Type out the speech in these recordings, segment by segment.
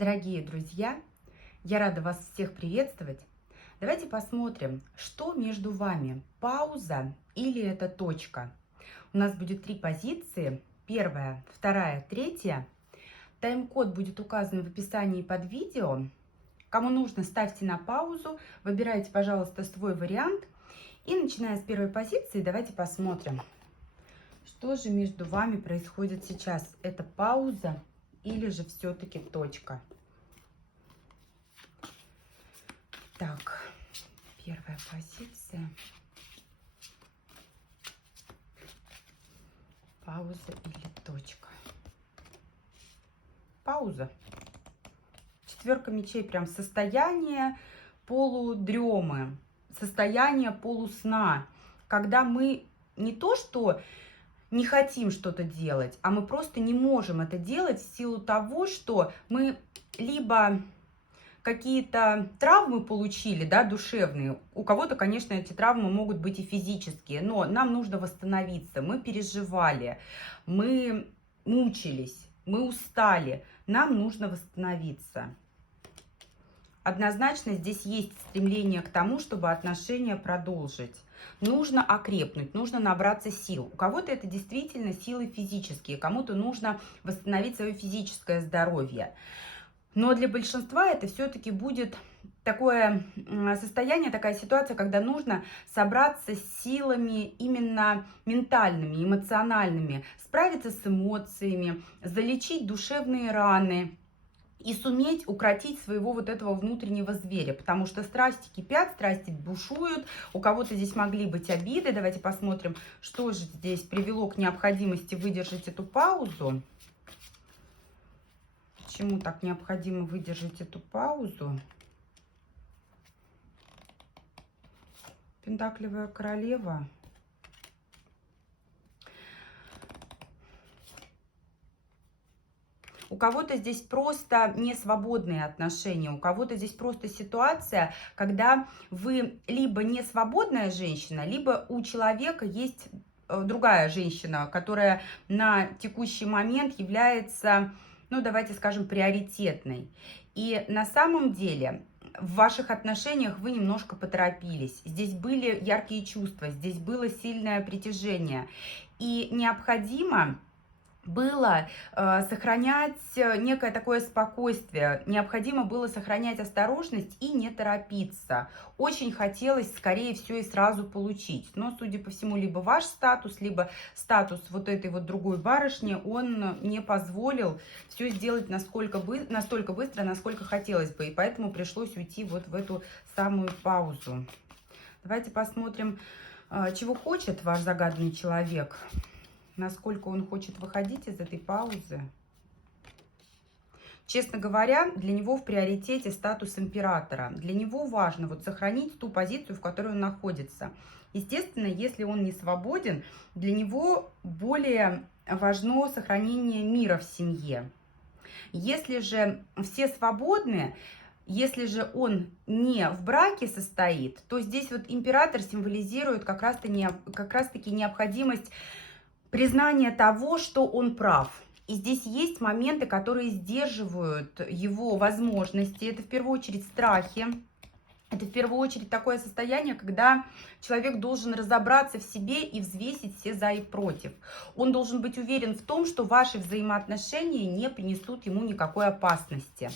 Дорогие друзья, я рада вас всех приветствовать. Давайте посмотрим, что между вами, пауза или это точка. У нас будет 3 позиции, первая, вторая, третья. Тайм-код будет указан в описании под видео. Кому нужно, ставьте на паузу, выбирайте, пожалуйста, свой вариант. И начиная с первой позиции, давайте посмотрим, что же между вами происходит сейчас. Это пауза или же все-таки точка? Так, первая позиция. Пауза или точка? Пауза. Четверка мечей, прям состояние полудремы, состояние полусна, когда мы не то что не хотим что-то делать, а мы просто не можем это делать в силу того, что мы либо какие-то травмы получили, да, душевные. У кого-то, конечно, эти травмы могут быть и физические, но нам нужно восстановиться. Мы переживали, мы мучились, мы устали. Нам нужно восстановиться. Однозначно здесь есть стремление к тому, чтобы отношения продолжить. Нужно окрепнуть, нужно набраться сил. У кого-то это действительно силы физические, кому-то нужно восстановить свое физическое здоровье. Но для большинства это все-таки будет такое состояние, такая ситуация, когда нужно собраться с силами именно ментальными, эмоциональными, справиться с эмоциями, залечить душевные раны и суметь укротить своего вот этого внутреннего зверя, потому что страсти кипят, страсти бушуют, у кого-то здесь могли быть обиды. Давайте посмотрим, что же здесь привело к необходимости выдержать эту паузу. Почему так необходимо выдержать эту паузу? Пентаклевая королева. У кого-то здесь просто несвободные отношения, у кого-то здесь просто ситуация, когда вы либо не свободная женщина, либо у человека есть другая женщина, которая на текущий момент является, ну, давайте скажем, приоритетной. И на самом деле в ваших отношениях вы немножко поторопились. Здесь были яркие чувства, здесь было сильное притяжение. И необходимо было сохранять некое такое спокойствие, необходимо было сохранять осторожность и не торопиться. Очень хотелось скорее все и сразу получить, но, судя по всему, либо ваш статус, либо статус вот этой вот другой барышни, он не позволил все сделать настолько быстро, насколько хотелось бы, и поэтому пришлось уйти вот в эту самую паузу. Давайте посмотрим, чего хочет ваш загаданный человек. Насколько он хочет выходить из этой паузы. Честно говоря, для него в приоритете статус императора. Для него важно вот сохранить ту позицию, в которой он находится. Естественно, если он не свободен, для него более важно сохранение мира в семье. Если же все свободны, если же он не в браке состоит, то здесь вот император символизирует как раз-таки необходимость признание того, что он прав. И здесь есть моменты, которые сдерживают его возможности. Это в первую очередь страхи. Это в первую очередь такое состояние, когда человек должен разобраться в себе и взвесить все за и против. Он должен быть уверен в том, что ваши взаимоотношения не принесут ему никакой опасности.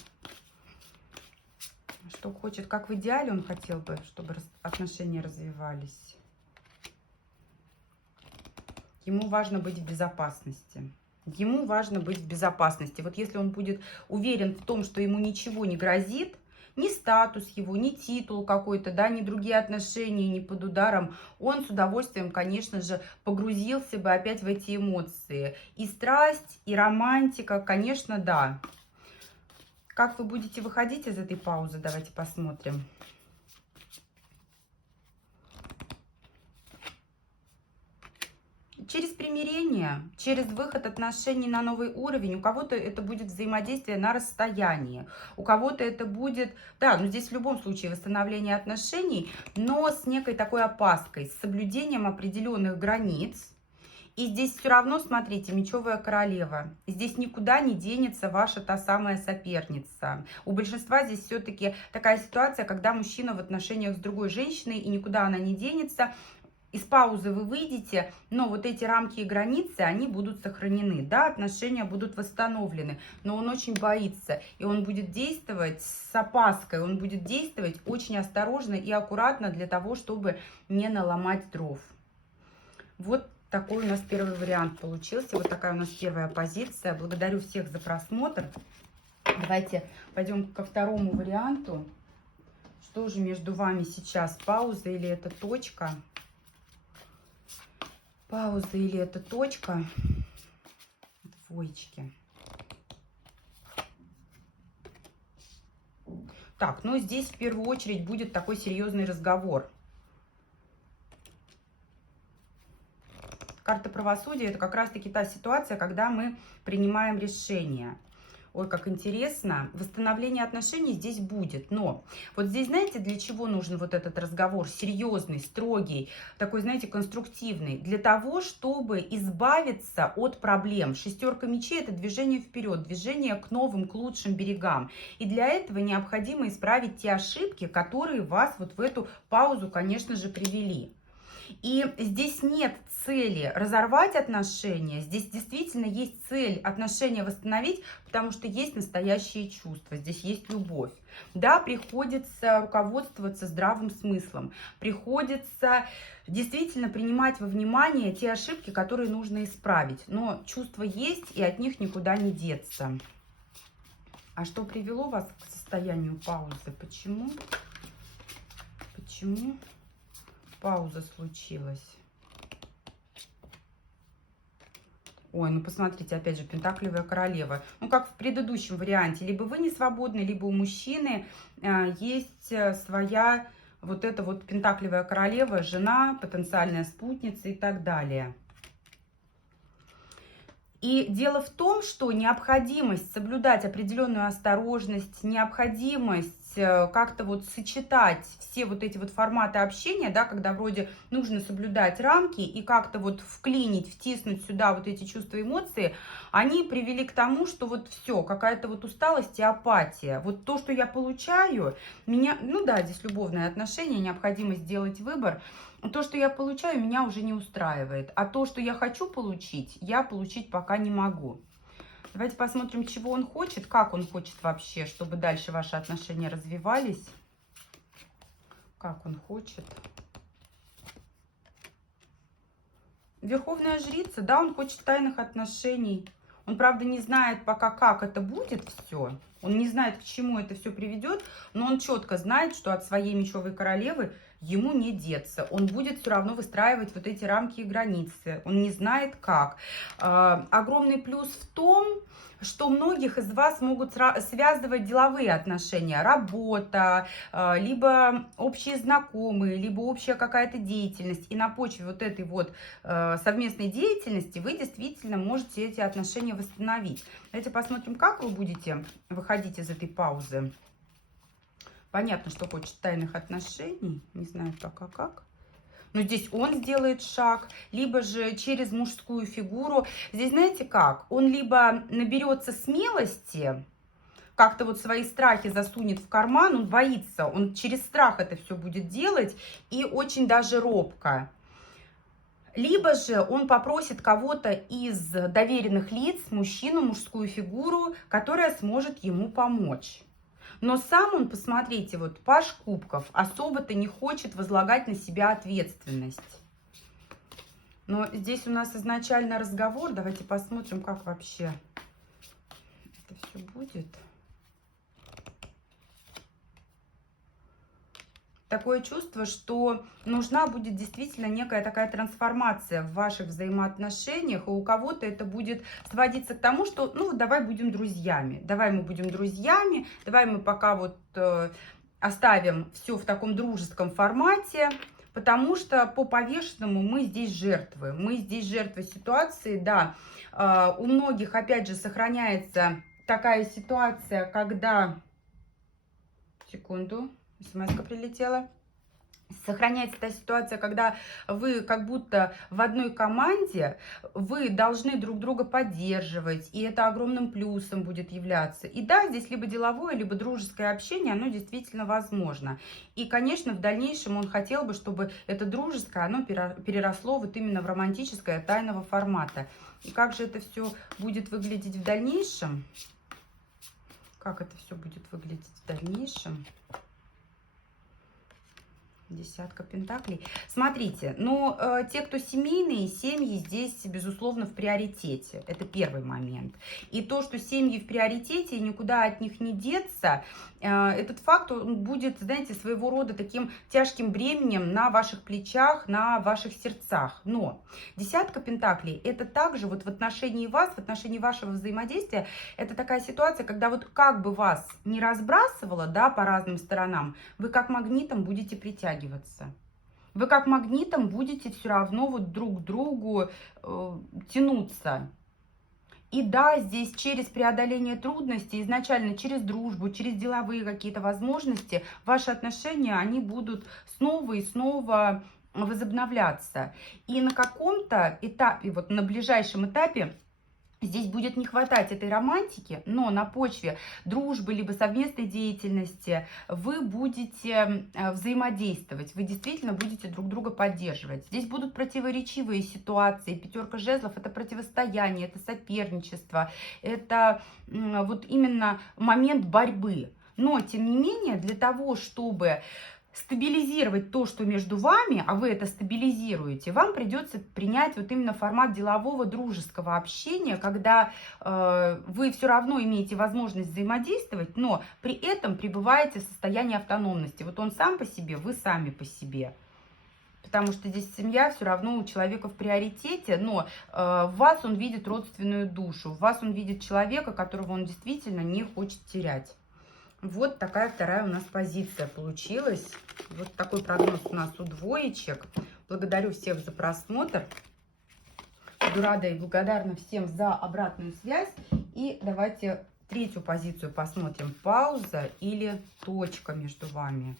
Что хочет, как в идеале он хотел бы, чтобы отношения развивались. Ему важно быть в безопасности. Ему важно быть в безопасности. Вот если он будет уверен в том, что ему ничего не грозит, ни статус его, ни титул какой-то, да, ни другие отношения не под ударом, он с удовольствием, конечно же, погрузился бы опять в эти эмоции. И страсть, и романтика, конечно, да. Как вы будете выходить из этой паузы, давайте посмотрим. Через примирение, через выход отношений на новый уровень. У кого-то это будет взаимодействие на расстоянии, у кого-то это будет, да, ну здесь в любом случае восстановление отношений, но с некой такой опаской, с соблюдением определенных границ И здесь все равно, смотрите, мечевая королева. Здесь никуда не денется ваша та самая соперница. У большинства здесь все-таки такая ситуация, когда мужчина в отношениях с другой женщиной, и никуда она не денется. Из паузы вы выйдете, но вот эти рамки и границы, они будут сохранены. Да, отношения будут восстановлены, но он очень боится. И он будет действовать с опаской, он будет действовать очень осторожно и аккуратно для того, чтобы не наломать дров. Вот такой у нас первый вариант получился. Вот такая у нас первая позиция. Благодарю всех за просмотр. Давайте пойдем ко второму варианту. Что же между вами сейчас? Пауза или это точка? Пауза или это точка? Двоечки. Так, ну здесь в первую очередь будет такой серьезный разговор. Карта правосудия — это как раз-таки та ситуация, когда мы принимаем решение. Ой, как интересно. Восстановление отношений здесь будет. Но вот здесь, знаете, для чего нужен вот этот разговор? Серьезный, строгий, такой, знаете, конструктивный. Для того, чтобы избавиться от проблем. Шестерка мечей — это движение вперед, движение к новым, к лучшим берегам. И для этого необходимо исправить те ошибки, которые вас вот в эту паузу, конечно же, привели. И здесь нет цели разорвать отношения, здесь действительно есть цель отношения восстановить, потому что есть настоящие чувства, здесь есть любовь. Да, приходится руководствоваться здравым смыслом, приходится действительно принимать во внимание те ошибки, которые нужно исправить, но чувства есть, и от них никуда не деться. А что привело вас к состоянию паузы? Почему? Почему пауза случилась? Ой, ну посмотрите, опять же, пентаклевая королева. Ну, как в предыдущем варианте. Либо вы не свободны, либо у мужчины есть своя вот эта вот пентаклевая королева, жена, потенциальная спутница и так далее. И дело в том, что необходимость соблюдать определенную осторожность, необходимость как-то вот сочетать все вот эти вот форматы общения, да, когда вроде нужно соблюдать рамки и как-то вот вклинить, втиснуть сюда вот эти чувства, эмоции, они привели к тому, что вот все, какая-то вот усталость и апатия. Вот то, что я получаю, меня, ну да, здесь любовные отношения, необходимость сделать выбор. То, что я получаю, меня уже не устраивает. А то, что я хочу получить, я получить пока не могу. Давайте посмотрим, чего он хочет, как он хочет вообще, чтобы дальше ваши отношения развивались. Как он хочет. Верховная жрица, да, он хочет тайных отношений. Он, правда, не знает пока, как это будет все. Он не знает, к чему это все приведет, но он четко знает, что от своей мечевой королевы ему не деться. Он будет все равно выстраивать вот эти рамки и границы. Он не знает, как. Огромный плюс в том, что многих из вас могут связывать деловые отношения, работа, либо общие знакомые, либо общая какая-то деятельность. И на почве вот этой вот совместной деятельности вы действительно можете эти отношения восстановить. Давайте посмотрим, как вы будете выходить из этой паузы. Понятно, что хочет тайных отношений. Не знаю пока как. Но здесь он сделает шаг, либо же через мужскую фигуру. Здесь знаете как? Он либо наберется смелости, как-то вот свои страхи засунет в карман, он боится, он через страх это все будет делать и очень даже робко. Либо же он попросит кого-то из доверенных лиц, мужчину, мужскую фигуру, которая сможет ему помочь. Но сам он, посмотрите, вот паж кубков особо-то не хочет возлагать на себя ответственность. Но здесь у нас изначально разговор. Давайте посмотрим, как вообще это все будет. Такое чувство, что нужна будет действительно некая такая трансформация в ваших взаимоотношениях, и у кого-то это будет сводиться к тому, что, ну, давай будем друзьями, давай мы будем друзьями, давай мы пока вот оставим все в таком дружеском формате, потому что по повешенному мы здесь жертвы ситуации, да. У многих, опять же, сохраняется такая ситуация, когда... Секунду. СМС-ка прилетела. Сохраняется та ситуация, когда вы как будто в одной команде, вы должны друг друга поддерживать, и это огромным плюсом будет являться. И да, здесь либо деловое, либо дружеское общение, оно действительно возможно. И, конечно, в дальнейшем он хотел бы, чтобы это дружеское, оно переросло вот именно в романтическое, тайного формата. И как же это все будет выглядеть в дальнейшем? Как это все будет выглядеть в дальнейшем? Десятка пентаклей. Смотрите, ну, те, кто семейные, семьи здесь, безусловно, в приоритете. Это первый момент. И то, что семьи в приоритете, и никуда от них не деться, этот факт он будет, знаете, своего рода таким тяжким бременем на ваших плечах, на ваших сердцах. Но десятка пентаклей, это также вот в отношении вас, в отношении вашего взаимодействия, это такая ситуация, когда вот как бы вас не разбрасывало, да, по разным сторонам, вы как магнитом будете притягиваться. Вы как магнитом будете все равно вот друг к другу тянуться. И да, здесь через преодоление трудностей, изначально через дружбу, через деловые какие-то возможности, ваши отношения, они будут снова и снова возобновляться. И на каком-то этапе, вот на ближайшем этапе, здесь будет не хватать этой романтики, но на почве дружбы либо совместной деятельности вы будете взаимодействовать, вы действительно будете друг друга поддерживать. Здесь будут противоречивые ситуации. Пятерка жезлов – это противостояние, это соперничество, это вот именно момент борьбы. Но, тем не менее, для того, чтобы стабилизировать то, что между вами, а вы это стабилизируете, вам придется принять вот именно формат делового дружеского общения, когда вы все равно имеете возможность взаимодействовать, но при этом пребываете в состоянии автономности. Вот он сам по себе, вы сами по себе. Потому что здесь семья все равно у человека в приоритете, но в вас он видит родственную душу, в вас он видит человека, которого он действительно не хочет терять. Вот такая вторая у нас позиция получилась. Вот такой прогноз у нас у двоечек. Благодарю всех за просмотр. Буду рада и благодарна всем за обратную связь. И давайте третью позицию посмотрим. Пауза или точка между вами.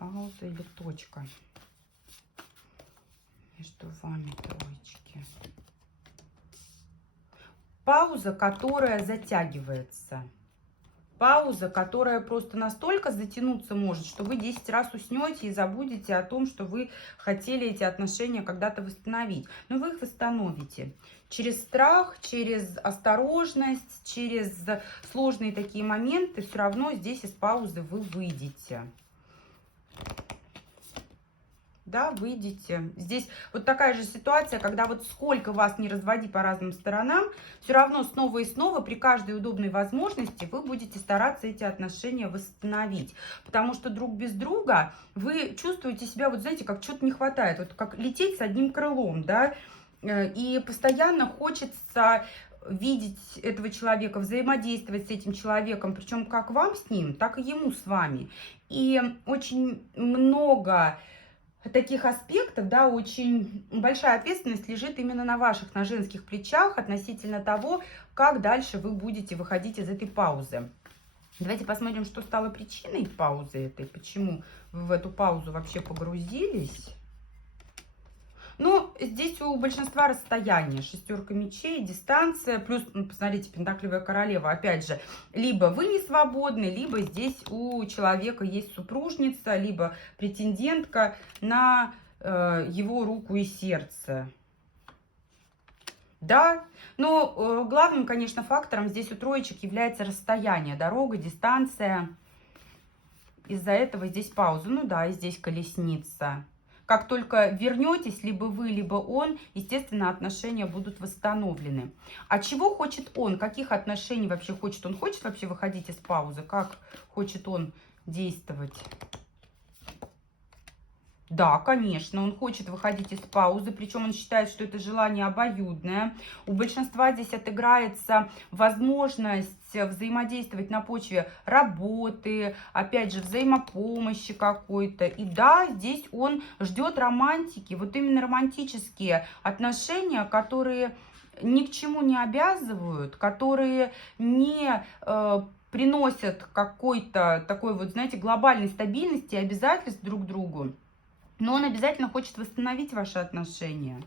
Пауза или точка между вами, троечки. Пауза, которая затягивается. Пауза, которая просто настолько затянуться может, что вы 10 раз уснете и забудете о том, что вы хотели эти отношения когда-то восстановить. Но вы их восстановите. Через страх, через осторожность, через сложные такие моменты все равно здесь из паузы вы выйдете. Да, выйдете. Здесь вот такая же ситуация, когда вот сколько вас не разводи по разным сторонам, все равно снова и снова при каждой удобной возможности вы будете стараться эти отношения восстановить. Потому что друг без друга вы чувствуете себя, вот знаете, как что-то не хватает. Вот как лететь с одним крылом, да, и постоянно хочется видеть этого человека, взаимодействовать с этим человеком, причем как вам с ним, так и ему с вами. И очень много таких аспектов, да, очень большая ответственность лежит именно на ваших, на женских плечах относительно того, как дальше вы будете выходить из этой паузы. Давайте посмотрим, что стало причиной паузы этой, почему вы в эту паузу вообще погрузились. Ну, здесь у большинства расстояние. Шестерка мечей, дистанция. Плюс, посмотрите, пентаклевая королева. Опять же, либо вы не свободны, либо здесь у человека есть супружница, либо претендентка на его руку и сердце. Да, но главным, конечно, фактором здесь у троечек является расстояние, дорога, дистанция. Из-за этого здесь пауза. Ну да, и здесь колесница. Как только вернетесь, либо вы, либо он, естественно, отношения будут восстановлены. А чего хочет он? Каких отношений вообще хочет? Он хочет вообще выходить из паузы? Как хочет он действовать? Да, конечно, он хочет выходить из паузы, причем он считает, что это желание обоюдное. У большинства здесь отыграется возможность взаимодействовать на почве работы, опять же, взаимопомощи какой-то. И да, здесь он ждет романтики, вот именно романтические отношения, которые ни к чему не обязывают, которые не приносят какой-то такой вот, знаете, глобальной стабильности и обязательств друг другу, но он обязательно хочет восстановить ваши отношения.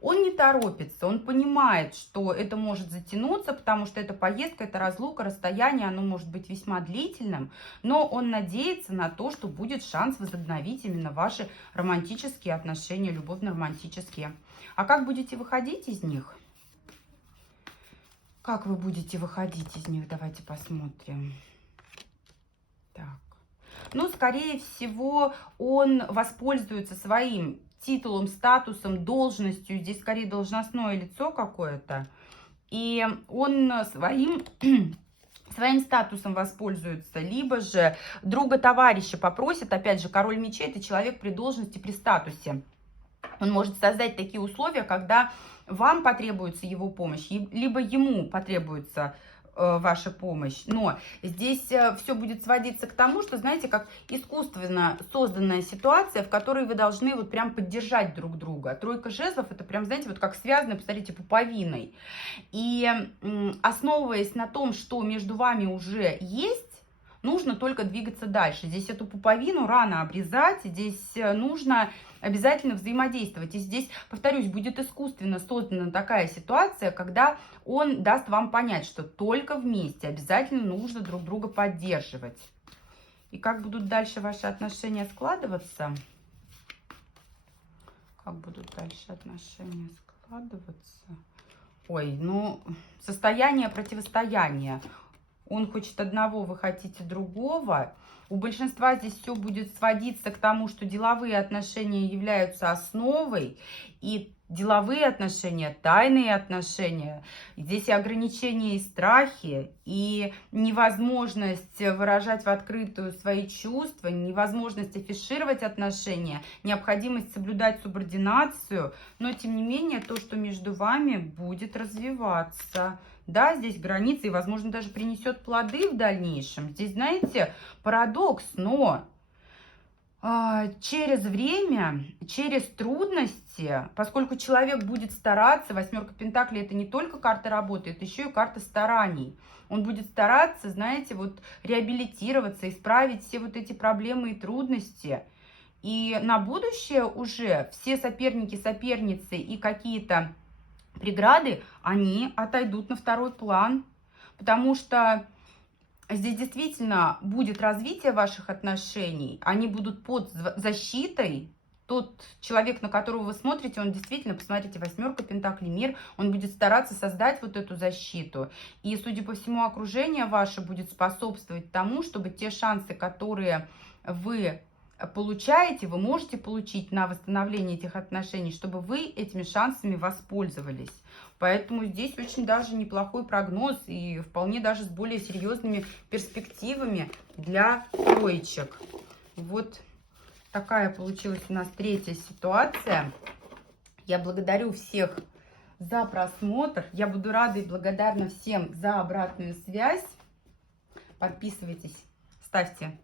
Он не торопится, он понимает, что это может затянуться, потому что это поездка, это разлука, расстояние, оно может быть весьма длительным, но он надеется на то, что будет шанс возобновить именно ваши романтические отношения, любовно-романтические. А как будете выходить из них? Как вы будете выходить из них? Давайте посмотрим. Так. Ну, скорее всего, он воспользуется своим титулом, статусом, должностью. Здесь скорее должностное лицо какое-то. И он своим статусом воспользуется. Либо же друга-товарища попросит. Опять же, король мечей – это человек при должности, при статусе. Он может создать такие условия, когда вам потребуется его помощь, либо ему потребуется ваша помощь. Но здесь все будет сводиться к тому, что, знаете, как искусственно созданная ситуация, в которой вы должны вот прям поддержать друг друга. Тройка жезлов — это прям, знаете, вот как связано, посмотрите, пуповиной. И основываясь на том, что между вами уже есть, нужно только двигаться дальше. Здесь эту пуповину рано обрезать, здесь нужно обязательно взаимодействовать. И здесь, повторюсь, будет искусственно создана такая ситуация, когда он даст вам понять, что только вместе обязательно нужно друг друга поддерживать. И как будут дальше ваши отношения складываться? Как будут дальше отношения складываться? Ой, ну, состояние противостояния. Он хочет одного, вы хотите другого. У большинства здесь все будет сводиться к тому, что деловые отношения являются основой. И деловые отношения, тайные отношения. Здесь и ограничения, и страхи, и невозможность выражать в открытую свои чувства, невозможность афишировать отношения, необходимость соблюдать субординацию. Но, тем не менее, то, что между вами будет развиваться. Да, здесь границы и, возможно, даже принесет плоды в дальнейшем. Здесь, знаете, парадокс, но через время, через трудности, поскольку человек будет стараться, восьмерка пентаклей — это не только карта работы, это еще и карта стараний. Он будет стараться, знаете, вот реабилитироваться, исправить все вот эти проблемы и трудности. И на будущее уже все соперники, соперницы и какие-то преграды, они отойдут на второй план, потому что здесь действительно будет развитие ваших отношений, они будут под защитой. Тот человек, на которого вы смотрите, он действительно, посмотрите, восьмерка пентаклей, мир, он будет стараться создать вот эту защиту. И, судя по всему, окружение ваше будет способствовать тому, чтобы те шансы, которые вы получаете, вы можете получить на восстановление этих отношений, чтобы вы этими шансами воспользовались. Поэтому здесь очень даже неплохой прогноз и вполне даже с более серьезными перспективами для троечек. Вот такая получилась у нас третья ситуация. Я благодарю всех за просмотр. Я буду рада и благодарна всем за обратную связь. Подписывайтесь, ставьте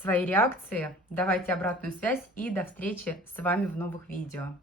свои реакции, давайте обратную связь и до встречи с вами в новых видео.